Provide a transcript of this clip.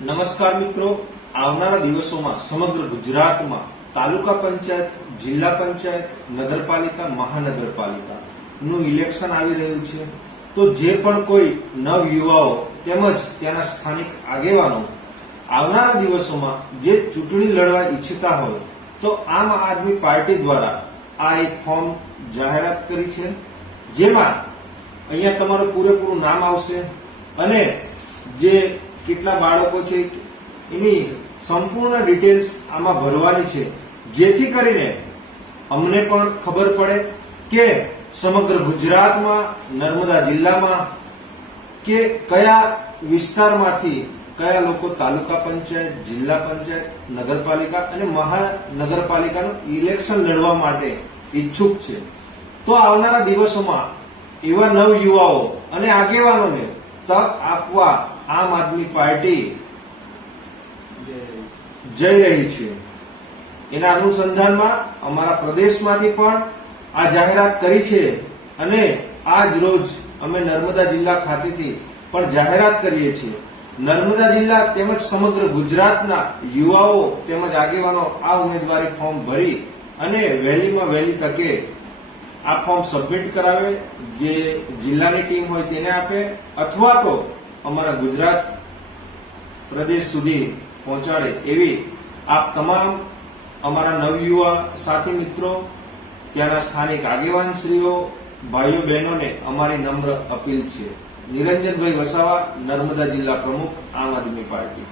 નમસ્કાર મિત્રો. આવનારા દિવસોમાં સમગ્ર ગુજરાતમાં તાલુકા પંચાયત, જિલ્લા પંચાયત, નગરપાલિકા, મહાનગરપાલિકા નું ઇલેક્શન આવી રહ્યું છે. તો જે પણ કોઈ નવ યુવાઓ તેમજ ત્યાંના સ્થાનિક આગેવાનો આવનારા દિવસોમાં જે ચૂંટણી લડવા ઈચ્છતા હોય, તો આમ આદમી પાર્ટી દ્વારા આ એક ફોર્મ જાહેરાત કરી છે. જેમાં અહીંયા તમારું પૂરેપૂરું નામ આવશે અને જે કેટલા બાળકો છે, એની સંપૂર્ણ ડિટેલ્સ આમાં ભરવાની છે. જેથી કરીને અમને પણ ખબર પડે કે સમગ્ર ગુજરાતમાં, નર્મદા જિલ્લામાં કે કયા વિસ્તારમાંથી કયા લોકો તાલુકા પંચાયત, જિલ્લા પંચાયત, નગરપાલિકા અને મહાનગરપાલિકાનું ઇલેક્શન લડવા માટે ઈચ્છુક છે. તો આવનારા દિવસોમાં એવા નવ યુવાઓ અને આગેવાનોને તક આપવા આમ આદમી પાર્ટી જઈ રહી છે. એના અનુસંધાનમાં અમારા પ્રદેશમાંથી પણ આ જાહેરાત કરી છે અને આજ રોજ અમે નર્મદા જિલ્લા ખાતેથી પણ જાહેરાત કરીએ છીએ. નર્મદા જિલ્લા તેમજ સમગ્ર ગુજરાતના યુવાઓ તેમજ આગેવાનો આ ઉમેદવારી ફોર્મ ભરી અને વહેલીમાં વહેલી તકે આ ફોર્મ સબમિટ કરાવે, જે જિલ્લાની ટીમ હોય તેને આપે, અથવા તો અમારા ગુજરાત પ્રદેશ સુધી પહોંચાડે એવી આપ તમામ અમારા નવયુવા સાથી મિત્રો, ત્યાંના સ્થાનિક આગેવાનશ્રીઓ, ભાઈઓ બહેનોને અમારી નમ્ર અપીલ છે. નિરંજનભાઈ વસાવા, નર્મદા જિલ્લા પ્રમુખ, આમ આદમી પાર્ટી.